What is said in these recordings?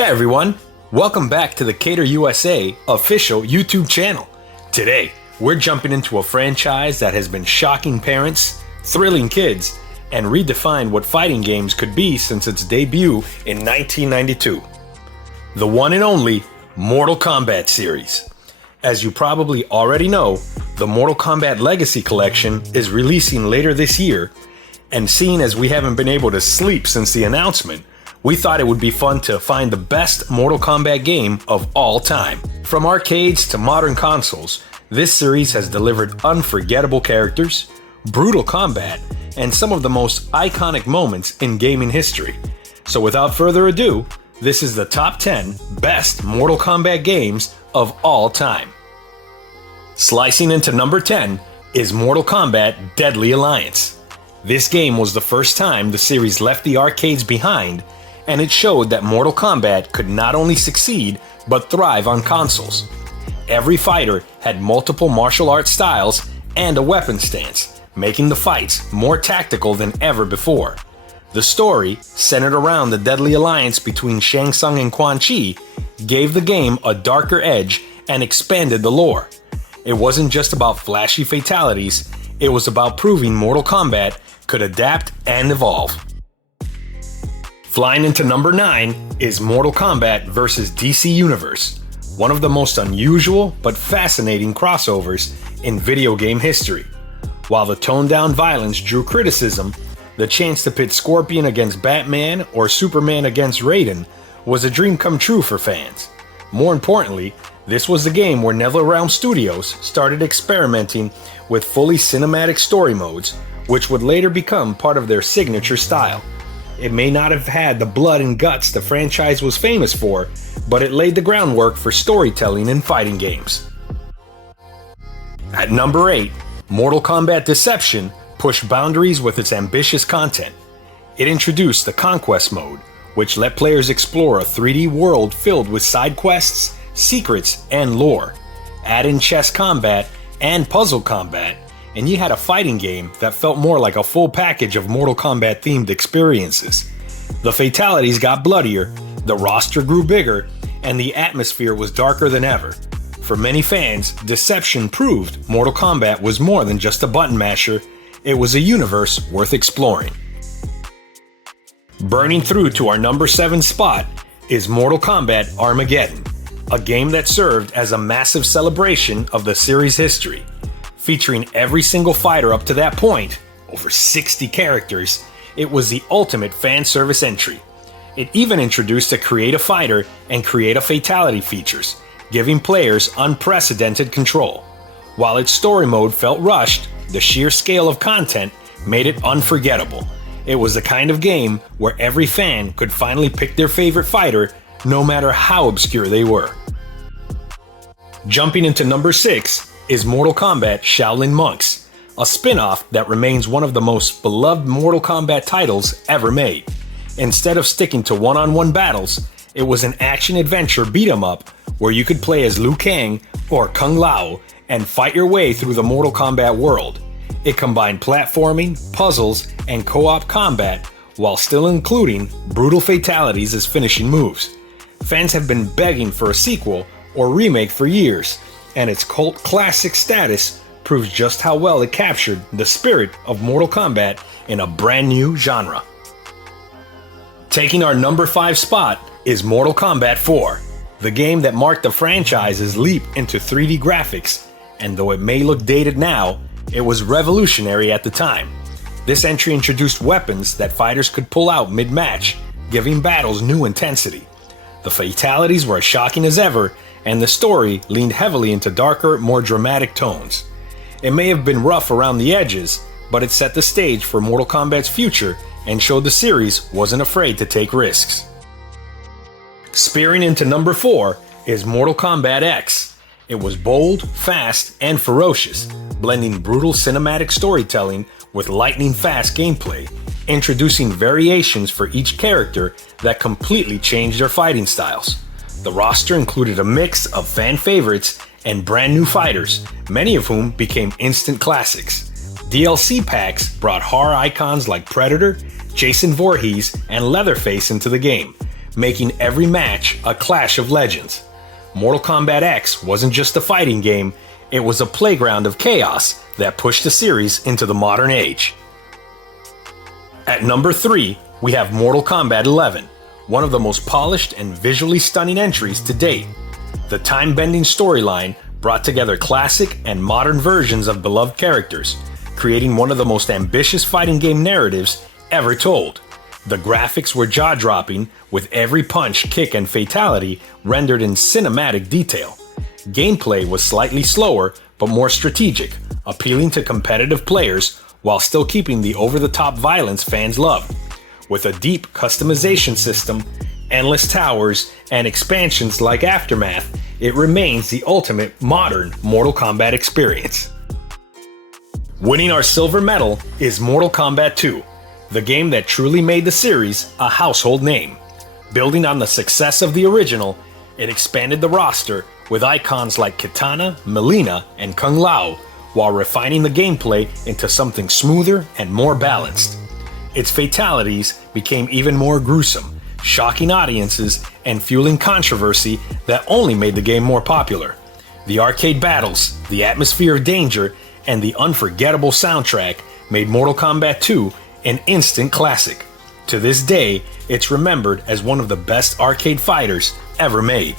Hey everyone, welcome back to the KaterUSA Official YouTube channel. Today, we're jumping into a franchise that has been shocking parents, thrilling kids, and redefined what fighting games could be since its debut in 1992. The one and only Mortal Kombat series. As you probably already know, the Mortal Kombat Legacy Collection is releasing later this year, and seeing as we haven't been able to sleep since the announcement, we thought it would be fun to find the best Mortal Kombat game of all time. From arcades to modern consoles, this series has delivered unforgettable characters, brutal combat, and some of the most iconic moments in gaming history. So without further ado, this is the top 10 best Mortal Kombat games of all time. Slicing into number 10 is Mortal Kombat Deadly Alliance. This game was the first time the series left the arcades behind, and it showed that Mortal Kombat could not only succeed, but thrive on consoles. Every fighter had multiple martial arts styles and a weapon stance, making the fights more tactical than ever before. The story, centered around the deadly alliance between Shang Tsung and Quan Chi, gave the game a darker edge and expanded the lore. It wasn't just about flashy fatalities, it was about proving Mortal Kombat could adapt and evolve. Flying into number 9 is Mortal Kombat vs. DC Universe, one of the most unusual but fascinating crossovers in video game history. While the toned-down violence drew criticism, the chance to pit Scorpion against Batman or Superman against Raiden was a dream come true for fans. More importantly, this was the game where NetherRealm Studios started experimenting with fully cinematic story modes, which would later become part of their signature style. It may not have had the blood and guts the franchise was famous for, but it laid the groundwork for storytelling in fighting games. At number 8, Mortal Kombat Deception pushed boundaries with its ambitious content. It introduced the Conquest mode, which let players explore a 3D world filled with side quests, secrets, and lore. Add in chess combat and puzzle combat, and you had a fighting game that felt more like a full package of Mortal Kombat themed experiences. The fatalities got bloodier, the roster grew bigger, and the atmosphere was darker than ever. For many fans, Deception proved Mortal Kombat was more than just a button masher, it was a universe worth exploring. Burning through to our number 7 spot is Mortal Kombat Armageddon, a game that served as a massive celebration of the series' history. Featuring every single fighter up to that point, over 60 characters, it was the ultimate fan service entry. It even introduced a Create a Fighter and Create a Fatality features, giving players unprecedented control. While its story mode felt rushed, the sheer scale of content made it unforgettable. It was the kind of game where every fan could finally pick their favorite fighter, no matter how obscure they were. Jumping into number 6 is Mortal Kombat Shaolin Monks, a spin-off that remains one of the most beloved Mortal Kombat titles ever made. Instead of sticking to one-on-one battles, it was an action-adventure beat-em-up where you could play as Liu Kang or Kung Lao and fight your way through the Mortal Kombat world. It combined platforming, puzzles, and co-op combat while still including brutal fatalities as finishing moves. Fans have been begging for a sequel or remake for years, and its cult classic status proves just how well it captured the spirit of Mortal Kombat in a brand new genre. Taking our number 5 spot is Mortal Kombat 4, the game that marked the franchise's leap into 3D graphics, and though it may look dated now, it was revolutionary at the time. This entry introduced weapons that fighters could pull out mid-match, giving battles new intensity. The fatalities were as shocking as ever, and the story leaned heavily into darker, more dramatic tones. It may have been rough around the edges, but it set the stage for Mortal Kombat's future and showed the series wasn't afraid to take risks. Spearing into number 4 is Mortal Kombat X. It was bold, fast, and ferocious, blending brutal cinematic storytelling with lightning-fast gameplay, introducing variations for each character that completely changed their fighting styles. The roster included a mix of fan favorites and brand new fighters, many of whom became instant classics. DLC packs brought horror icons like Predator, Jason Voorhees, and Leatherface into the game, making every match a clash of legends. Mortal Kombat X wasn't just a fighting game, it was a playground of chaos that pushed the series into the modern age. At number 3, we have Mortal Kombat 11, one of the most polished and visually stunning entries to date. The time-bending storyline brought together classic and modern versions of beloved characters, creating one of the most ambitious fighting game narratives ever told. The graphics were jaw-dropping, with every punch, kick, and fatality rendered in cinematic detail. Gameplay was slightly slower, but more strategic, appealing to competitive players while still keeping the over-the-top violence fans loved. With a deep customization system, endless towers, and expansions like Aftermath, it remains the ultimate modern Mortal Kombat experience. Winning our silver medal is Mortal Kombat 2, the game that truly made the series a household name. Building on the success of the original, it expanded the roster with icons like Kitana, Mileena, and Kung Lao, while refining the gameplay into something smoother and more balanced. Its fatalities became even more gruesome, shocking audiences and fueling controversy that only made the game more popular. The arcade battles, the atmosphere of danger, and the unforgettable soundtrack made Mortal Kombat 2 an instant classic. To this day, it's remembered as one of the best arcade fighters ever made.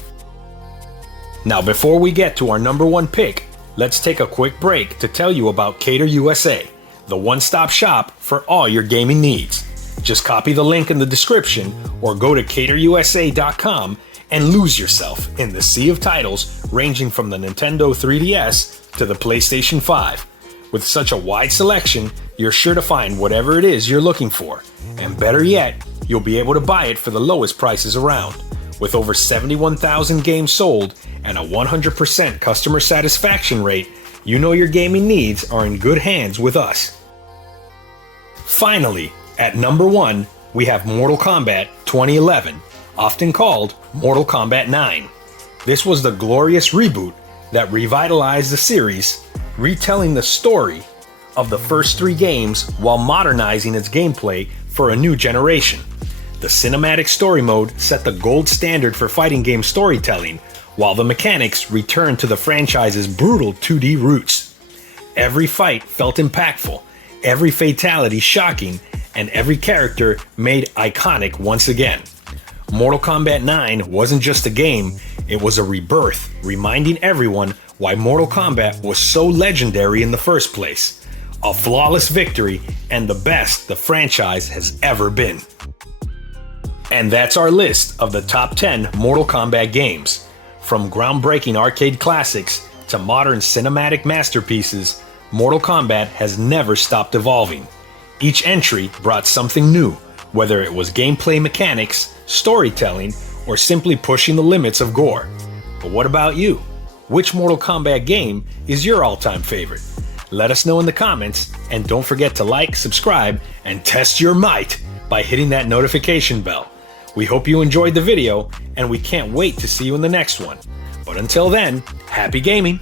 Now, before we get to our number 1 pick, let's take a quick break to tell you about KaterUSA, the one-stop shop for all your gaming needs. Just copy the link in the description or go to KaterUSA Dot Com and lose yourself in the sea of titles ranging from the Nintendo 3DS to the PlayStation 5. With such a wide selection, you're sure to find whatever it is you're looking for. And better yet, you'll be able to buy it for the lowest prices around. With over 71,000 games sold and a 100% customer satisfaction rate, you know your gaming needs are in good hands with us. Finally, at number 1, we have Mortal Kombat 2011, often called Mortal Kombat 9. This was the glorious reboot that revitalized the series, retelling the story of the first 3 games while modernizing its gameplay for a new generation. The cinematic story mode set the gold standard for fighting game storytelling, while the mechanics returned to the franchise's brutal 2D roots. Every fight felt impactful, every fatality shocking, and every character made iconic once again. Mortal Kombat 9 wasn't just a game, it was a rebirth, reminding everyone why Mortal Kombat was so legendary in the first place. A flawless victory and the best the franchise has ever been. And that's our list of the top 10 Mortal Kombat games. From groundbreaking arcade classics to modern cinematic masterpieces, Mortal Kombat has never stopped evolving. Each entry brought something new, whether it was gameplay mechanics, storytelling, or simply pushing the limits of gore. But what about you? Which Mortal Kombat game is your all-time favorite? Let us know in the comments, and don't forget to like, subscribe, and test your might by hitting that notification bell. We hope you enjoyed the video, and we can't wait to see you in the next one. But until then, happy gaming!